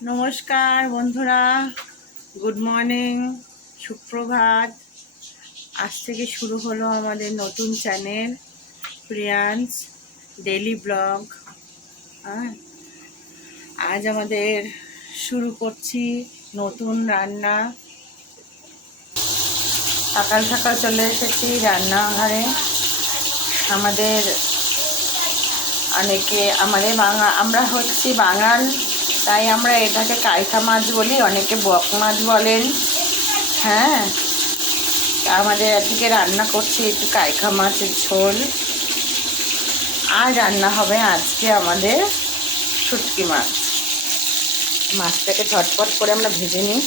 নমস্কার বন্ধুরা, good morning, সুপ্রভাত। আজ থেকে শুরু হলো আমাদের নতুন চ্যানেল প্রিয়ান্স ডেইলি ব্লগ। আজ আমাদের শুরু করছি নতুন রান্না। সকাল সকাল চলে এসেছি রান্নাঘরে। আমাদের আমরা হচ্ছি বাঙাল, তাই আমরা এটাকে কাইখা মাছ বলি, অনেকে বক মাছ বলেন। হ্যাঁ, আমাদের আজকে রান্না করছি একটু কাইখা মাছের ঝোল, আর রান্না হবে আজকে আমাদের শুটকি মাছ। মাছটাকে ঝটপট করে আমরা ভেজে নিই।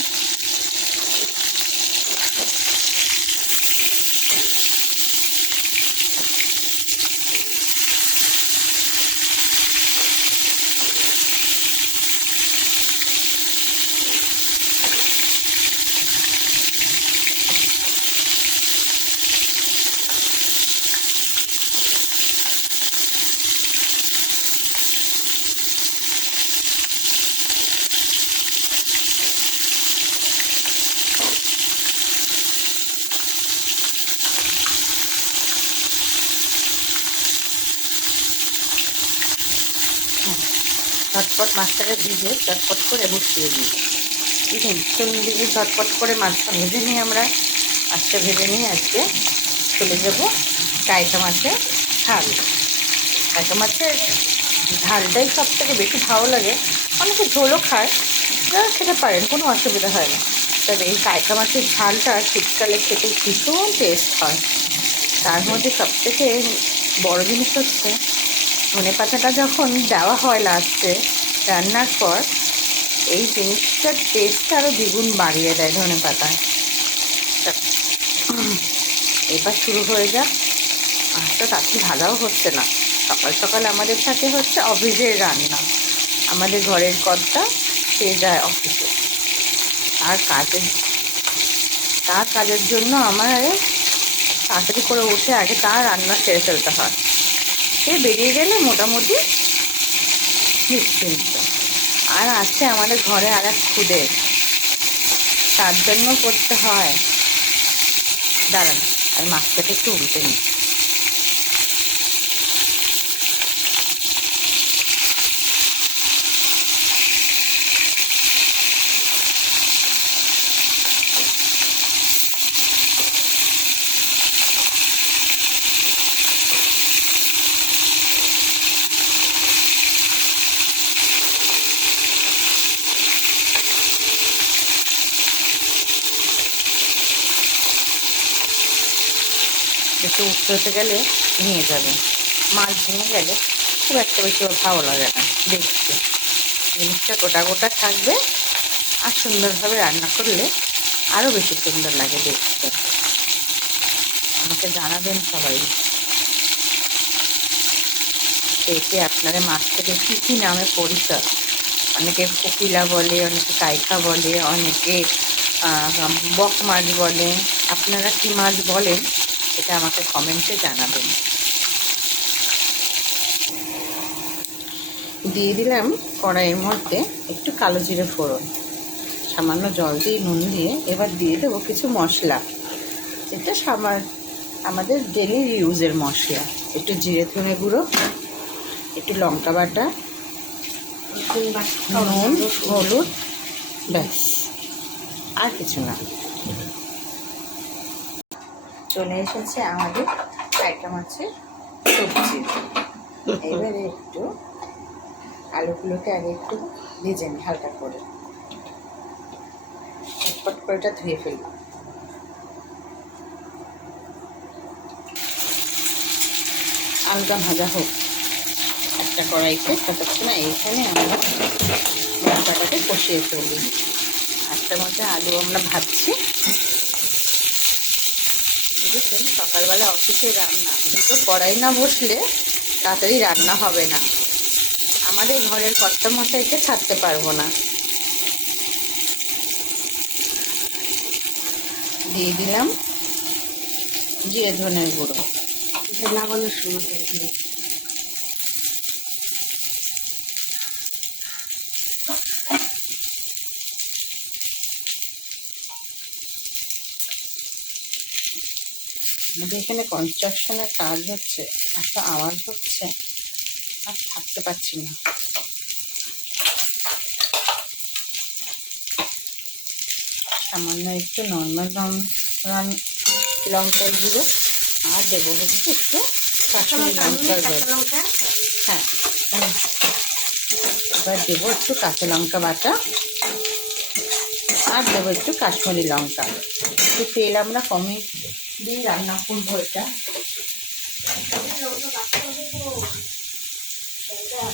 ঝটপট মাছটাকে ভেজে চটপট করে বসিয়ে দিই। বুঝলেন, চলুন দিকে ঝটপট করে মাছটা ভেজে নিই। আমরা মাছটা ভেজে নিয়ে আজকে চলে যাবো কাইকা মাছের ঝাল। কাইকা মাছের ঝালটাই সব থেকে বেশি ভালো লাগে। অনেকে ঝোলও খায়, যারা খেতে পারেন, কোনো অসুবিধা হয় না। তবে এই কাইকা মাছের ঝালটা শীতকালে খেতে ভীষণ টেস্ট হয়। তার মধ্যে সবথেকে বড় জিনিস হচ্ছে ধনে পাতাটা যখন দেওয়া হয় লাস্টে রান্নার পর, এই জিনিসটার টেস্টটা আরও দ্বিগুণ বাড়িয়ে দেয় ধনে পাতায়। এবার শুরু হয়ে যাক। মাছটা তাতে ভাজাও হচ্ছে না, সকাল সকাল আমাদের সাথে হচ্ছে অফিসের রান্না। আমাদের ঘরের কর্তা সে যায় অফিসে, তার কাজের জন্য আমার তাড়াতাড়ি করে উঠে আগে তার রান্না সেরে ফেলতে হয়। সে বেরিয়ে গেলে মোটামুটি নিশ্চিন্ত। আর আছে আমাদের ঘরে আর এক খুদে, তার জন্য করতে হয়। দাঁড়ান, আর মাছটাকে একটু উল্টে নিই। একটু উঠতে গেলে ভেঙে যাবে, মাছ ভেঙে গেলে খুব একটা বেশি ভালো লাগে না দেখতে। জিনিসটা গোটা গোটা থাকবে, আর সুন্দরভাবে রান্না করলে আরও বেশি সুন্দর লাগে দেখতে। আমাকে জানাবেন সবাই, এতে আপনারা মাছ থেকে কী কী নামে পরিচয়। অনেকে কোকিলা বলে, অনেকে কাইখা বলে, অনেকে বক মাছ বলে। আপনারা কী মাছ বলেন এটা আমাকে কমেন্টে জানাবেন। দিয়ে দিলাম কড়াইয়ের মধ্যে একটু কালো জিরে ফোড়ন, সামান্য জল দিয়ে নুন দিয়ে এবার দিয়ে দেবো কিছু মশলা, যেটা আমাদের ডেলি ইউজের মশলা। একটু জিরে ধনে গুঁড়ো, একটু লঙ্কা বাটা, নুন, হলুদ, ব্যাস, আর কিছু না। চলে এসেছে আমাদের কাইকা মাছের সবজি। এবারে একটু আলুগুলোকে আগে একটু ভেজে নিই হালকা করে, চটপট করে এটা ধুয়ে ফেলব। আলুটা ভাজা হোক একটা কড়াইতে, ততক্ষণ এইখানে আমরা মশলাটাকে কষিয়ে ফেলি। একটার মধ্যে আলু আমরা ভাজছি। বুঝেছেন, সকালবেলা অফিসে রান্না, দুটো কড়াই না বসলে তাড়াতাড়ি রান্না হবে না। আমাদের ঘরের কর্তা মশাইকে ছাড়তে পারবো না। দিয়ে দিলাম জিরে ধনের গুঁড়ো, লাগানোর সময় আমাদের এখানে কনস্ট্রাকশনের কাজ হচ্ছে, একটা আওয়াজ হচ্ছে, আর থাকতে পারছি না। সামান্য একটু নর্মাল লঙ্কার গুঁড়ো, আর দেবো হচ্ছে একটু কাশ্মীরি লঙ্কার গুঁড়ো। হ্যাঁ, এবার দেবো একটু কাঁচা লঙ্কা বাটা, আর দেবো একটু কাশ্মীরি লঙ্কা। একটু তেল আমরা কমে দিয়ে রান্না করবো এটা।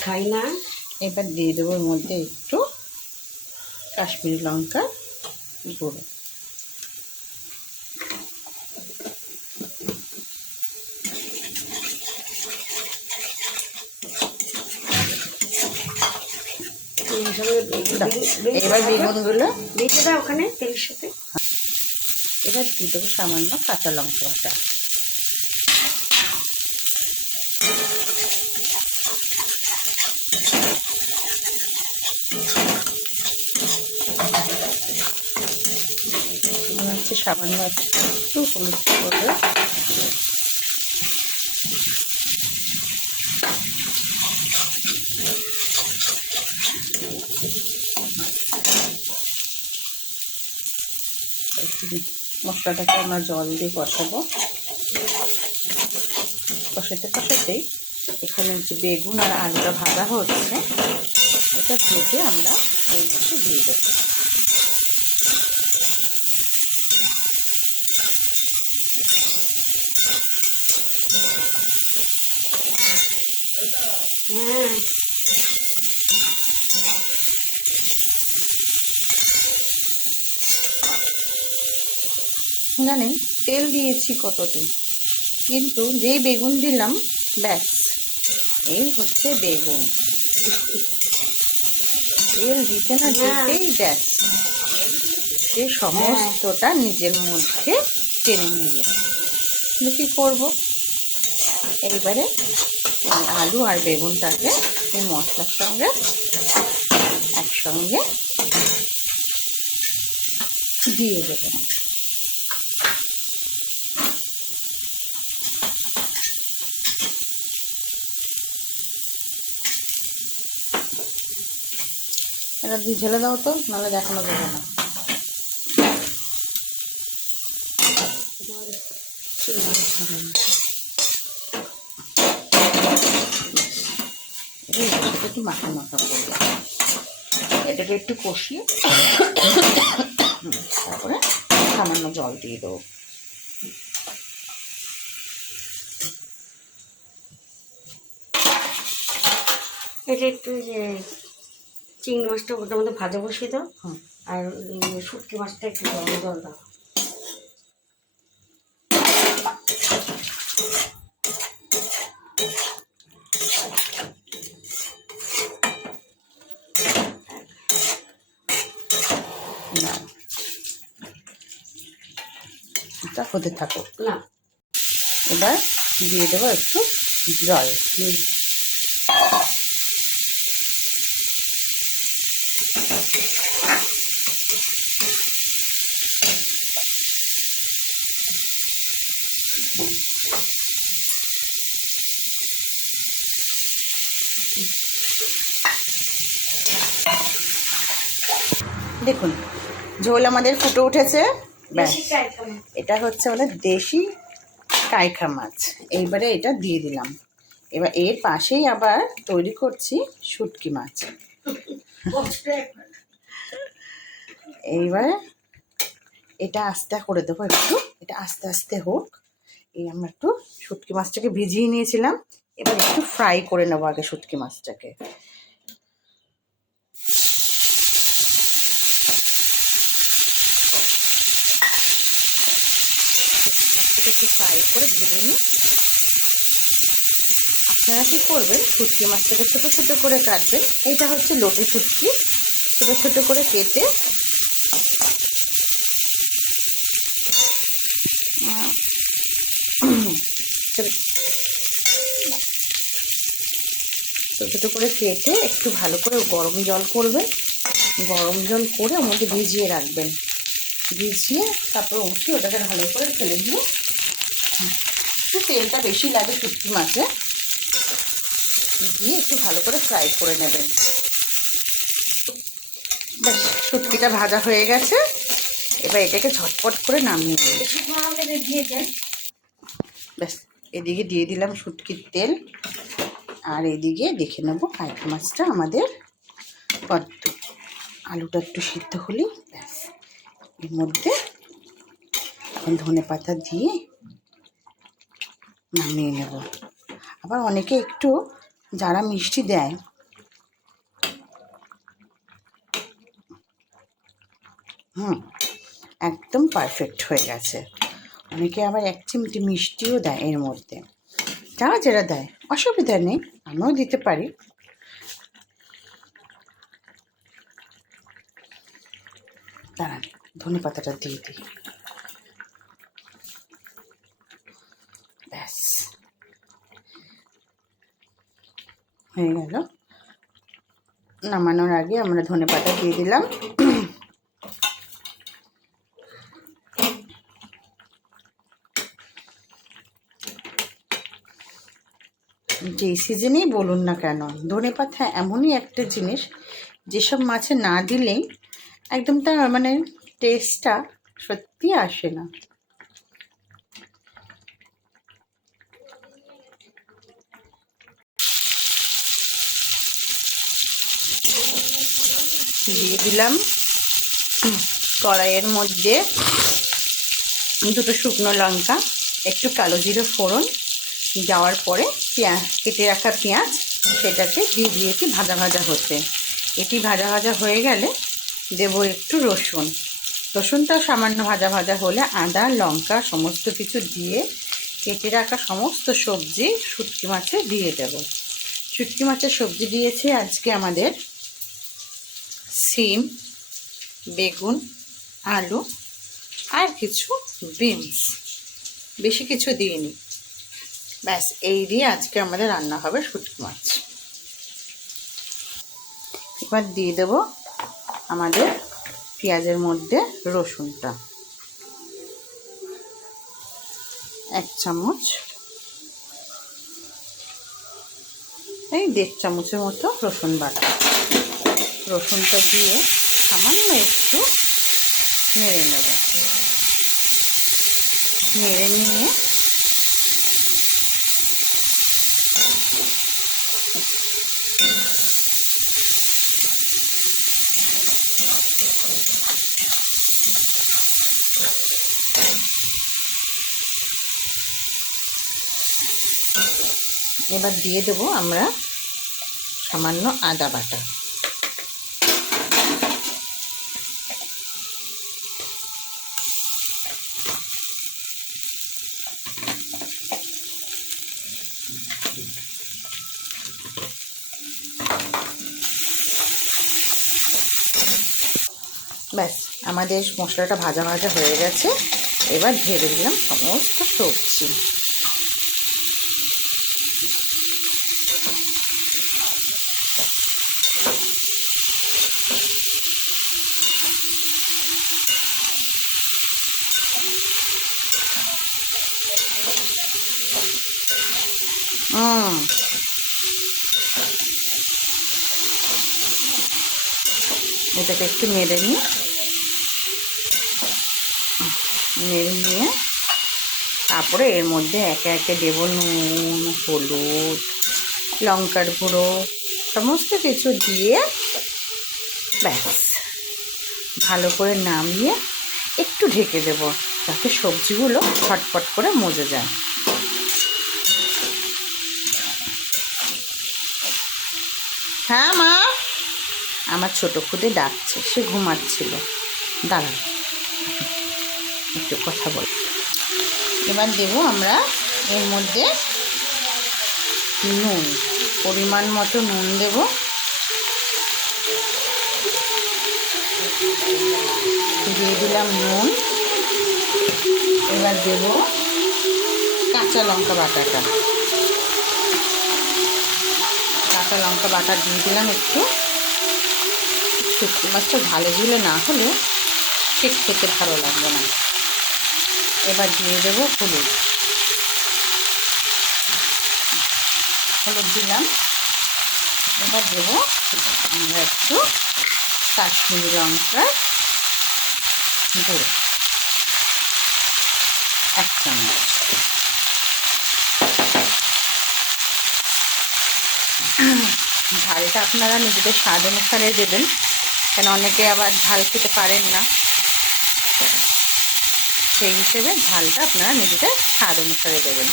খাই না। এবার দিয়ে দেবো এর মধ্যে একটু কাশ্মীরি লঙ্কা গুঁড়ো। এবার বেগুনগুলো দিতে দাও ওখানে তেলের সাথে। এবার দিয়ে দেবো সামান্য কাঁচা লঙ্কা বাটা। হচ্ছে সামান্য একটু হলুদ করে মশলাটাকে আমরা জল দিয়ে কষাবো। কষাতে কষাতেই এখানে যে বেগুন আর আলুটা ভাজা হচ্ছে, এটা ভেজে আমরা এর মধ্যে দিয়ে দেবো। জানেন তেল দিয়েছি কতদিন, কিন্তু যেই বেগুন দিলাম ব্যাস, এই হচ্ছে বেগুন। তেল দিতে না দিতেই ব্যাস সে সমস্তটা নিজের মধ্যে টেনে নিল। কিন্তু কী করবো, এইবারে আলু আর বেগুনটাকে এই মশলার সঙ্গে একসঙ্গে দিয়ে দেবো। এটা দিয়ে ঝেলে দাও তো, নাহলে দেখানো যাবে না। একটু মাখা মাখা করবো, এটাকে একটু কষিয়ে তারপরে সামান্য জল দিয়ে দেবো। এটা একটু যে চিংড়ি মাছটা ওটার মধ্যে ভাজা বসিয়ে দাও, আর শুটকি মাছটা একটু গরম জল দাও। তা হতে থাকো না, এবার দিয়ে দেবো একটু জল। দেখুন ঝোল আমাদের ফুটে উঠেছে। এটা হচ্ছে আমাদের দেশি কাইখা মাছ। এইবারে এটা দিয়ে দিলাম। এবার এর পাশেই আবার তৈরি করছি শুটকি মাছ। এইবার এটা আস্তে করে দেবো একটু, এটা আস্তে আস্তে হোক। এই আমরা একটু শুটকি মাছটাকে ভিজিয়ে নিয়েছিলাম, এবার একটু ফ্রাই করে নেবো আগে শুটকি মাছটাকে। একটু ফ্রাই করে ভেজে নিই। আপনারা কী করবেন, শুটকি মাছটাকে ছোটো ছোটো করে কাটবেন। এইটা হচ্ছে লোটে শুটকি, ছোটো ছোটো করে কেটে ছোটো ছোটো করে কেটে একটু ভালো করে গরম জল করবেন। গরম জল করে ওর মধ্যে ভিজিয়ে রাখবেন। ভিজিয়ে তারপর উঠিয়ে ওটাকে ভালো করে ফেলে দিয়ে একটু তেলটা বেশি লাগে শুটকি মাছে, দিয়ে একটু ভালো করে ফ্রাই করে নেবেন। ব্যাস, শুটকিটা ভাজা হয়ে গেছে। এবার এটাকে ঝটপট করে নামিয়ে নিন। ব্যাস, এদিকে দিয়ে দিলাম শুটকির তেল, আর এদিকে দেখে নেব কাতলা মাছটা আমাদের কত। আলুটা একটু সিদ্ধ হলেই ব্যাস, এর মধ্যে এখন ধনেপাতা দিয়ে নামিয়ে নেব। আবার অনেকে একটু যারা মিষ্টি দেয়, একদম পারফেক্ট হয়ে গেছে। অনেকে আবার এক চিমটি মিষ্টিও দেয় এর মধ্যে, যারা যেটা দেয় অসুবিধা নেই, আমিও দিতে পারি। দাঁড়ান, ধনে পাতাটা দিয়ে দিই। ব্যাস, হয়ে গেল। নামানোর আগে আমরা ধনে পাতা দিয়ে দিলাম। যেই সিজনেই বলুন না কেন, ধনে পাতা এমনই একটা জিনিস যেসব মাছে না দিলেই একদম তার মানে টেস্টটা সত্যি আসে না। দিয়ে দিলাম কড়াইয়ের মধ্যে দুটো শুকনো লঙ্কা, একটু কালো জিরে ফোড়ন যাওয়ার পরে পেঁয়াজ, কেটে রাখা পেঁয়াজ সেটাকে দিয়ে দিয়েছি ভাজা ভাজা হতে। এটি ভাজা ভাজা হয়ে গেলে দেবো একটু রসুন। রসুনটাও সামান্য ভাজা ভাজা হলে আদা লঙ্কা সমস্ত কিছু দিয়ে কেটে রাখা সমস্ত সবজি শুটকি মাছে দিয়ে দেব। শুটকি মাছের সবজি দিয়েছি আজকে আমাদের সিম, বেগুন, আলু আর কিছু বিনস, বেশি কিছু দিইনি। ব্যাস, এই দিয়ে আজকে আমাদের রান্না হবে শুটকি মাছ। এবার দিয়ে দেব আমাদের পেঁয়াজের মধ্যে রসুনটা, 1 চামচ, এই 1.5 চামচের মতো রসুন বাটা। রসুনটা দিয়ে সামান্য একটু নেড়ে নেব। নেড়ে নিয়ে এবার দিয়ে দেব আমরা সামান্য আদা বাটা। ব্যাস, আমাদের মশলাটা ভাজা ভাজা হয়ে গেছে। এবার ঢেলে দিলাম সমস্ত সবজি। এটাকে একটু নেড়ে নিয়ে তারপরে এর মধ্যে একে একে দেব নুন, হলুদ, লঙ্কার গুঁড়ো সমস্ত কিছু দিয়ে ব্যাস ভালো করে নামিয়ে একটু ঢেকে দেব, যাতে সবজিগুলো ছটপট করে মজে যায়। হ্যাঁ মা, আমার ছোট খুদে ডাকছে, সে ঘুমাচ্ছিল। দাঁড়ান একটু কথা বল। এবার দেব আমরা এর মধ্যে নুন, পরিমাণ মতো নুন দেব। দিয়ে দিলাম নুন। এবার দেব কাঁচা লঙ্কা বাটাটা। কাঁচা লঙ্কা বাটা দিয়ে দিলাম একটু। শুটকি মাছটা ভালো ঝুলে না হলে ঠিক খেতে ভালো লাগবে না। এবার দিয়ে দেবো হলুদ। হলুদ দিলাম। এবার দেবো আমরা একটু কাশ্মীরি লঙ্কার গুঁড়ো 1 চামচ। ঝালটা আপনারা নিজেদের স্বাদ অনুসারে দেবেন, কেন অনেকে আবার ঝাল খেতে পারেন না, সেই হিসেবে ঝালটা আপনারা নিজেদের স্বাদ অনুসারে দেবেন।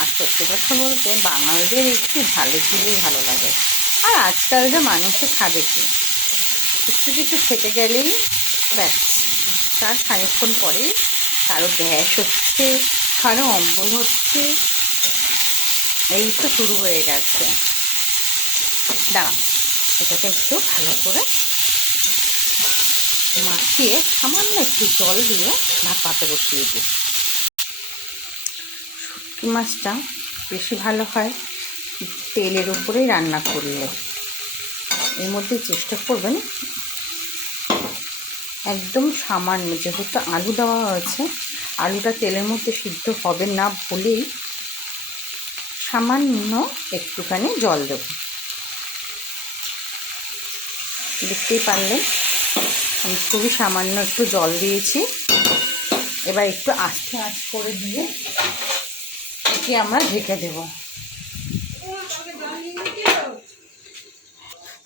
আর সত্যি কথা বলতে বাঙালিদের একটু ঝালে ঝুলেই ভালো লাগে। আর আজকাল যে মানুষে খাবে কি, একটু কিছু খেতে গেলেই ব্যাস তার খানিকক্ষণ পরেই কারো গ্যাস হচ্ছে, কারো অম্বল হচ্ছে, এই তো শুরু হয়ে গেছে। দাঁড়ান, এটাকে একটু ভালো করে মাখিয়ে সামান্য একটু জল দিয়ে ভাপাতে বসিয়ে দিই। শুটকি মাছটা বেশি ভালো হয় তেলের উপরেই রান্না করলে। এর মধ্যে চেষ্টা করবেন একদম সামান্য, যেহেতু আলু দেওয়া হয়েছে, আলুটা তেলের মধ্যে সিদ্ধ হবে না বলেই সামান্য একটুখানি জল দেব। দেখতেই পারলেন আমি খুবই সামান্য একটু জল দিয়েছি। এবার একটু আস্তে আঁচ করে দিয়ে একে আমরা ঢেকে দেব।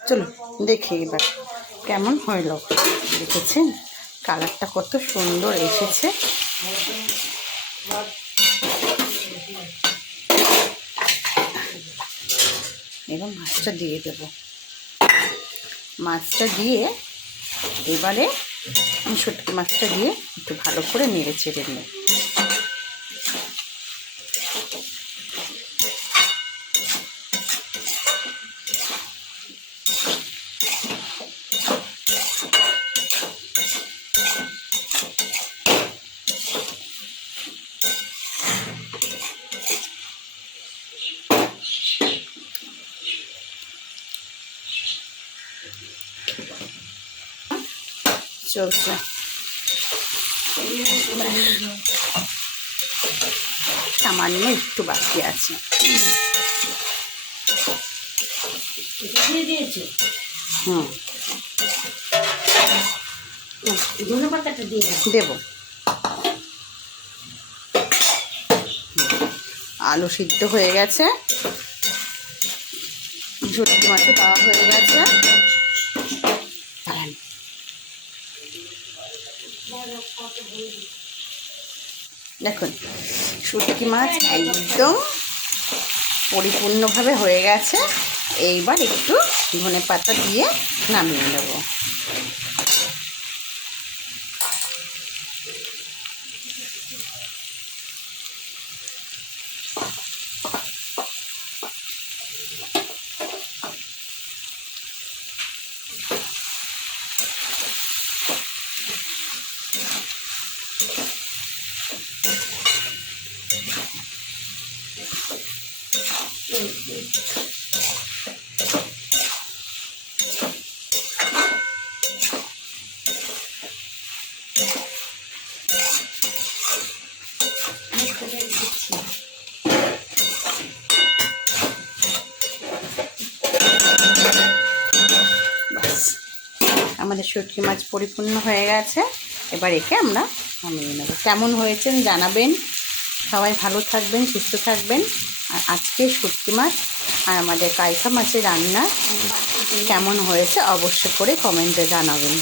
চলো দেখি এবার কেমন হইল। দেখেছেন কালারটা কত সুন্দর এসেছে। এবার মাছটা দিয়ে দেব। মাছটা দিয়ে এবারে আমি শুটকি মাছটা দিয়ে একটু ভালো করে নেড়ে চেড়ে নেব। চলছে সামান্য একটু বাকি আছে। হুম, ধনেপাতাটা দিয়ে দেব। আলু সিদ্ধ হয়ে গেছে, শুটকি মাছে দেওয়া হয়ে গেছে। দেখুন শুটকি মাছ একদম পরিপূর্ণভাবে হয়ে গেছে। এইবার একটু ধনেপাতা দিয়ে নামিয়ে নেব। আমাদের শুটকি মাছ পরিপূর্ণ হয়ে গেছে। এবার একে আমরা নামিয়ে নেব। কেমন হয়েছেন জানাবেন। সবাই ভালো থাকবেন, সুস্থ থাকবেন। আর আজকে শুটকি মাছ আর আমাদের কাইকা মাছের রান্না কেমন হয়েছে অবশ্যই করে কমেন্টে জানাবেন।